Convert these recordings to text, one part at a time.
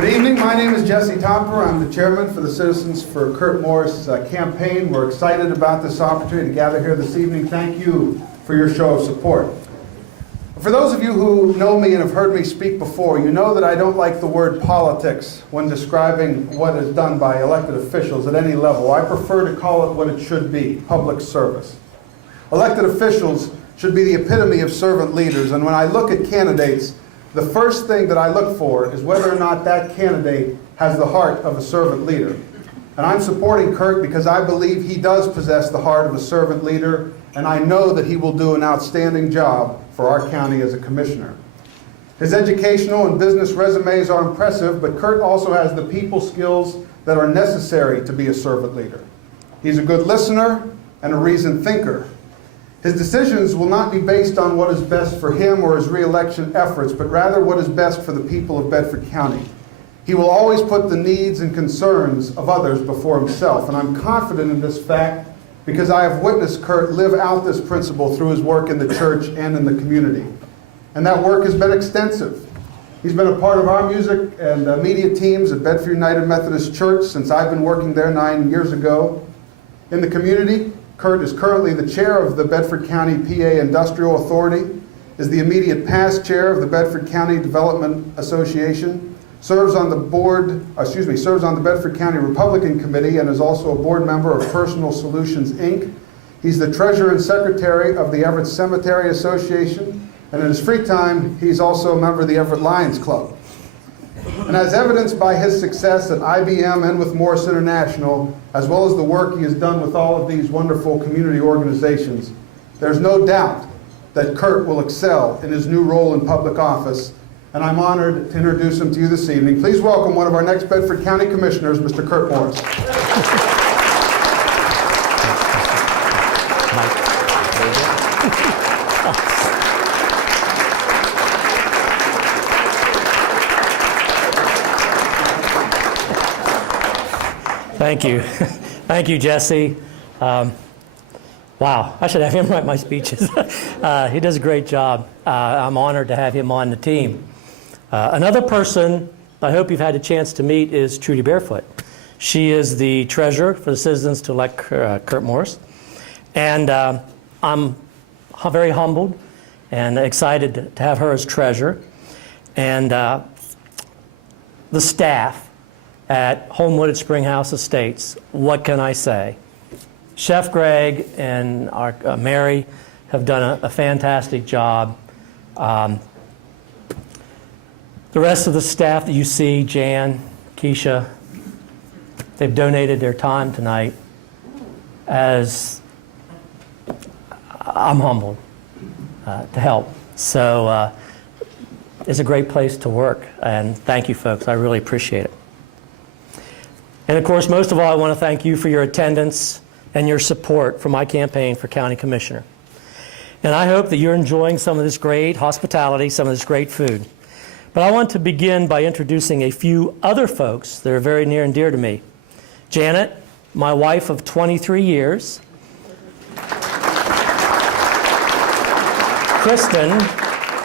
Good evening. My name is Jesse Topper. I'm the chairman for the Citizens for Kirt Morris campaign. We're excited about this opportunity to gather here this evening. Thank you for your show of support. For those of you who know me and have heard me speak before, you know that I don't like the word politics when describing what is done by elected officials at any level. I prefer to call it what it should be, public service. Elected officials should be the epitome of servant leaders, and when I look at candidates, the first thing that I look for is whether or not that candidate has the heart of a servant leader. And I'm supporting Kirt because I believe he does possess the heart of a servant leader, and I know that he will do an outstanding job for our county as a commissioner. His educational and business resumes are impressive, but Kirt also has the people skills that are necessary to be a servant leader. He's a good listener and a reasoned thinker. His decisions will not be based on what is best for him or his re-election efforts, but rather what is best for the people of Bedford County. He will always put the needs and concerns of others before himself, and I'm confident in this fact because I have witnessed Kirt live out this principle through his work in the church and in the community. And that work has been extensive. He's been a part of our music and media teams at Bedford United Methodist Church since I've been working there 9 years ago. In the community, Kirt is currently the chair of the Bedford County PA Industrial Authority, is the immediate past chair of the Bedford County Development Association, serves on the Bedford County Republican Committee, and is also a board member of Personal Solutions, Inc. He's the treasurer and secretary of the Everett Cemetery Association, and in his free time, he's also a member of the Everett Lions Club. And as evidenced by his success at IBM and with Morris International, as well as the work he has done with all of these wonderful community organizations, there's no doubt that Kirt will excel in his new role in public office, and I'm honored to introduce him to you this evening. Please welcome one of our next Bedford County Commissioners, Mr. Kirt Morris. Thank you. Thank you, Jesse. Wow, I should have him write my speeches. He does a great job. I'm honored to have him on the team. Another person I hope you've had a chance to meet is Trudy Barefoot. She is the treasurer for the Citizens to elect Kirt Morris. And I'm very humbled and excited to have her as treasurer. And the staff at Homewood at Springhouse Estates, what can I say? Chef Greg and our Mary have done a fantastic job. The rest of the staff that you see, Jan, Keisha, they've donated their time tonight. As I'm humbled to help. So it's a great place to work, and thank you, folks. I really appreciate it. And of course, most of all, I want to thank you for your attendance and your support for my campaign for County Commissioner. And I hope that you're enjoying some of this great hospitality, some of this great food. But I want to begin by introducing a few other folks that are very near and dear to me. Janet, my wife of 23 years. Kristen,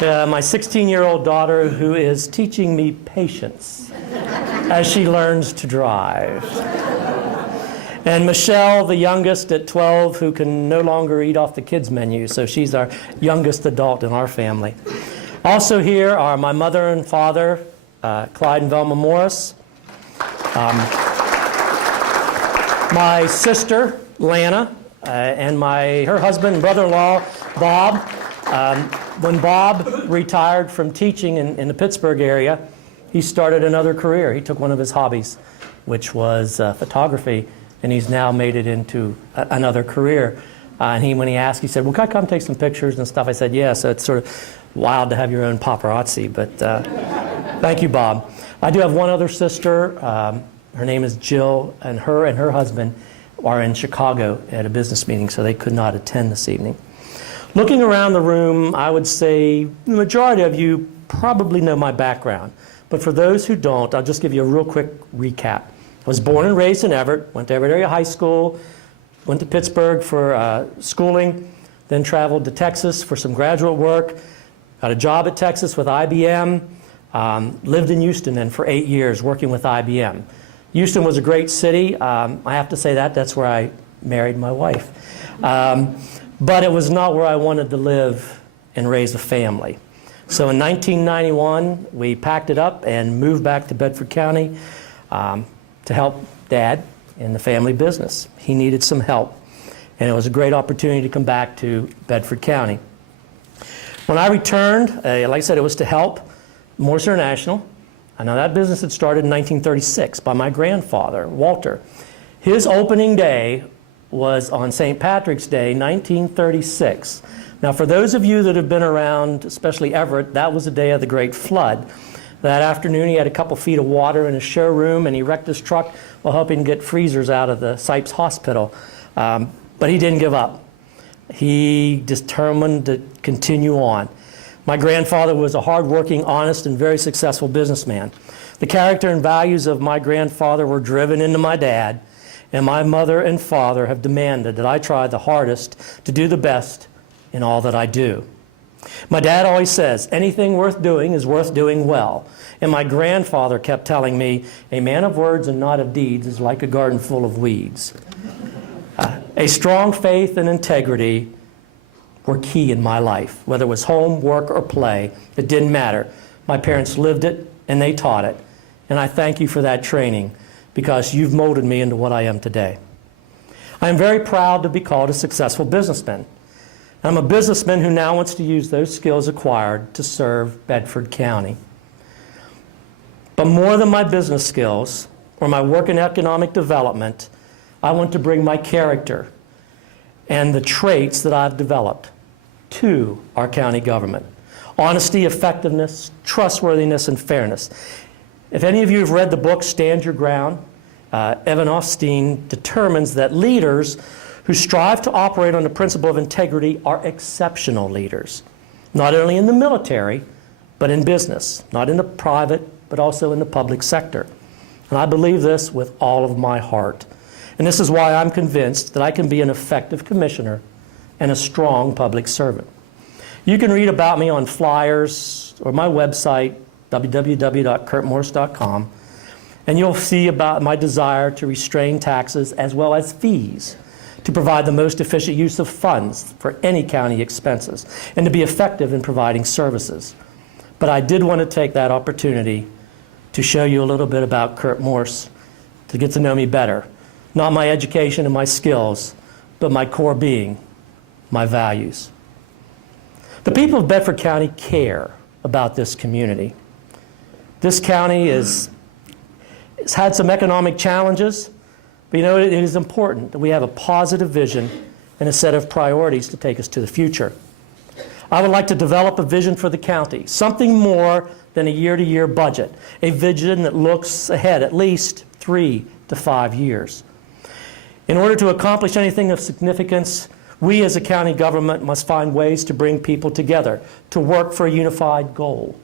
my 16-year-old daughter who is teaching me patience as she learns to drive. And Michelle, the youngest at 12, who can no longer eat off the kids' menu, so she's our youngest adult in our family. Also here are my mother and father, Clyde and Velma Morris, my sister, Lana, and her husband and brother-in-law, Bob. When Bob retired from teaching in the Pittsburgh area, he started another career. He took one of his hobbies, which was photography, and he's now made it into another career. And when he asked, he said, well, can I come take some pictures and stuff? I said, yeah, so it's sort of wild to have your own paparazzi, but thank you, Bob. I do have one other sister. Her name is Jill, and her husband are in Chicago at a business meeting, so they could not attend this evening. Looking around the room, I would say the majority of you probably know my background. But for those who don't, I'll just give you a real quick recap. I was born and raised in Everett, went to Everett Area High School, went to Pittsburgh for schooling, then traveled to Texas for some graduate work, got a job at Texas with IBM, Lived in Houston then for 8 years working with IBM. Houston was a great city. I have to say that's where I married my wife. But it was not where I wanted to live and raise a family. So in 1991, we packed it up and moved back to Bedford County to help Dad in the family business. He needed some help, and it was a great opportunity to come back to Bedford County. When I returned, like I said, it was to help Morse International. Now that business had started in 1936 by my grandfather, Walter. His opening day was on St. Patrick's Day, 1936. Now for those of you that have been around, especially Everett, that was the day of the Great Flood. That afternoon he had a couple feet of water in his showroom and he wrecked his truck while helping get freezers out of the Sipes Hospital. But he didn't give up. He determined to continue on. My grandfather was a hardworking, honest, and very successful businessman. The character and values of my grandfather were driven into my dad, and my mother and father have demanded that I try the hardest to do the best in all that I do. My dad always says, anything worth doing is worth doing well. And my grandfather kept telling me, a man of words and not of deeds is like a garden full of weeds. A strong faith and integrity were key in my life. Whether it was home, work, or play, it didn't matter. My parents lived it and they taught it. And I thank you for that training because you've molded me into what I am today. I am very proud to be called a successful businessman. I'm a businessman who now wants to use those skills acquired to serve Bedford County. But more than my business skills or my work in economic development, I want to bring my character and the traits that I've developed to our county government. Honesty, effectiveness, trustworthiness, and fairness. If any of you have read the book Stand Your Ground, Evan Osteen determines that leaders who strive to operate on the principle of integrity are exceptional leaders, not only in the military, but in business, not in the private, but also in the public sector. And I believe this with all of my heart. And this is why I'm convinced that I can be an effective commissioner and a strong public servant. You can read about me on flyers or my website, www.kirtmorris.com, and you'll see about my desire to restrain taxes as well as fees, to provide the most efficient use of funds for any county expenses, and to be effective in providing services. But I did want to take that opportunity to show you a little bit about Kirt Morse, to get to know me better. Not my education and my skills, but my core being, my values. The people of Bedford County care about this community. This county has had some economic challenges, but you know, it is important that we have a positive vision and a set of priorities to take us to the future. I would like to develop a vision for the county, something more than a year-to-year budget, a vision that looks ahead at least 3 to 5 years. In order to accomplish anything of significance, we as a county government must find ways to bring people together, to work for a unified goal.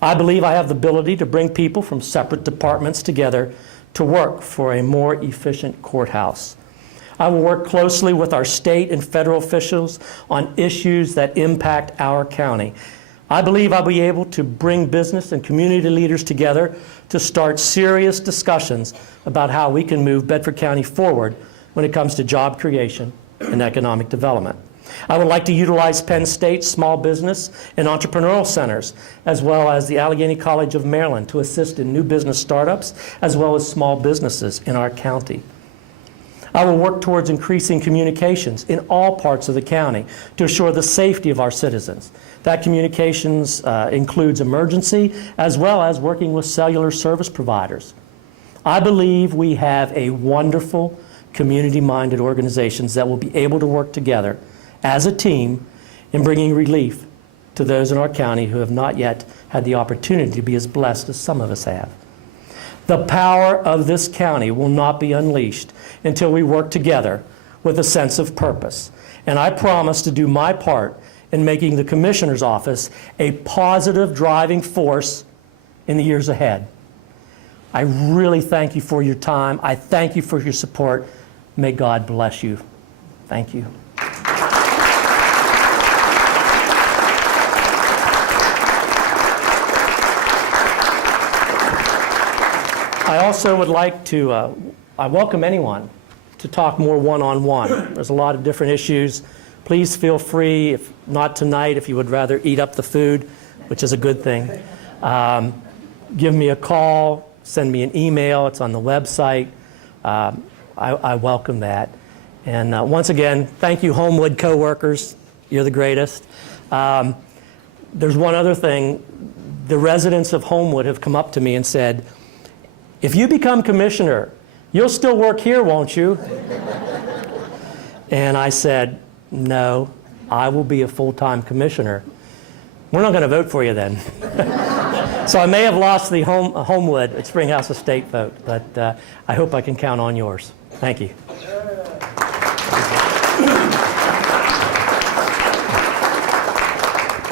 I believe I have the ability to bring people from separate departments together to work for a more efficient courthouse. I will work closely with our state and federal officials on issues that impact our county. I believe I'll be able to bring business and community leaders together to start serious discussions about how we can move Bedford County forward when it comes to job creation and economic development. I would like to utilize Penn State's small business and entrepreneurial centers, as well as the Allegheny College of Maryland, to assist in new business startups, as well as small businesses in our county. I will work towards increasing communications in all parts of the county to assure the safety of our citizens. That communications includes emergency, as well as working with cellular service providers. I believe we have a wonderful community-minded organizations that will be able to work together as a team in bringing relief to those in our county who have not yet had the opportunity to be as blessed as some of us have. The power of this county will not be unleashed until we work together with a sense of purpose. And I promise to do my part in making the Commissioner's Office a positive driving force in the years ahead. I really thank you for your time. I thank you for your support. May God bless you. Thank you. I also would like to, I welcome anyone to talk more one-on-one. There's a lot of different issues. Please feel free, if not tonight, if you would rather eat up the food, which is a good thing. Give me a call, send me an email, it's on the website. I welcome that. And once again, thank you, Homewood coworkers. You're the greatest. There's one other thing. The residents of Homewood have come up to me and said, if you become commissioner, you'll still work here, won't you? And I said, no, I will be a full-time commissioner. We're not going to vote for you then. So I may have lost the Homewood at Springhouse Estate vote, but I hope I can count on yours. Thank you.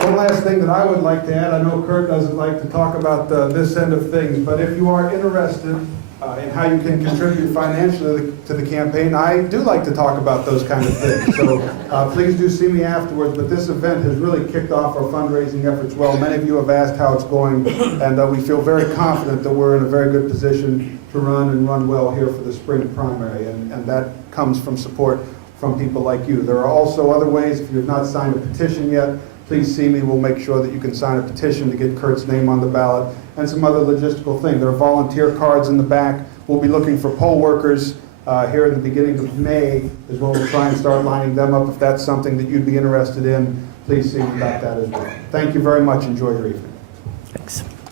One last thing that I would like to add, I know Kirt doesn't like to talk about this end of things, but if you are interested in how you can contribute financially to the campaign, I do like to talk about those kind of things. So please do see me afterwards, but this event has really kicked off our fundraising efforts well. Many of you have asked how it's going, and we feel very confident that we're in a very good position to run well here for the spring primary, and that comes from support from people like you. There are also other ways. If you have not signed a petition yet, please see me. We'll make sure that you can sign a petition to get Kirt's name on the ballot, and some other logistical things. There are volunteer cards in the back. We'll be looking for poll workers here in the beginning of May is when we'll try and start lining them up. If that's something that you'd be interested in, please see me about that as well. Thank you very much. Enjoy your evening. Thanks.